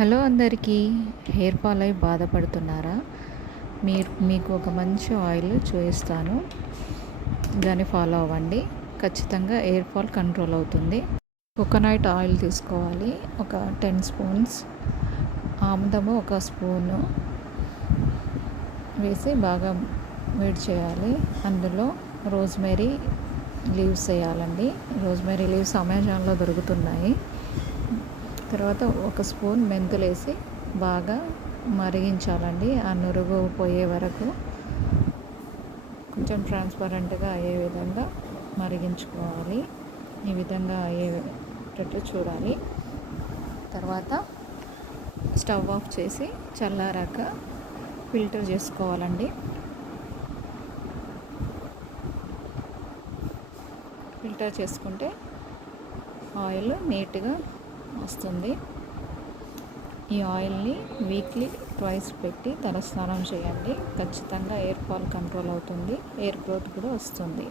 Hello అందరికీ hair fall అయి బాధపడుతున్నారా? మీరు మీకు ఒక మంచి ఆయిల్ చూపిస్తాను. దాన్ని ఫాలో అవ్వండి. ఖచ్చితంగా హెయిర్ ఫాల్ కంట్రోల్ అవుతుంది. కోకోనట్ ఆయిల్ తీసుకోవాలి. ఒక టెన్ స్పూన్స్. ఆముదము ఒక స్పూను. వేసి బాగా వేడి చేయాలి. అందులో రోజ్మెరీ లీవ్స్ వేయాలండి. రోజ్మెరీ లీవ్స్ అమెజాన్లో దొరుకుతున్నాయి. తర్వాత ఒక స్పూన్ మెంతులు వేసి బాగా మరిగించాలండి. ఆ నురుగు పోయే వరకు కొంచెం ట్రాన్స్పరెంట్గా అయ్యే విధంగా మరిగించుకోవాలి. ఈ విధంగా అయ్యేటట్టు చూడాలి. తర్వాత స్టవ్ ఆఫ్ చేసి చల్లారాక ఫిల్టర్ చేసుకోవాలండి. ఫిల్టర్ చేసుకుంటే ఆయిల్ నీట్గా వస్తుంది. ఈ ఆయిల్ని వీక్లీ ట్వైస్ పెట్టి తలస్నానం చేయండి. ఖచ్చితంగా ఎయిర్ ఫాల్ కంట్రోల్ అవుతుంది. ఎయిర్ గ్రోత్ కూడా వస్తుంది.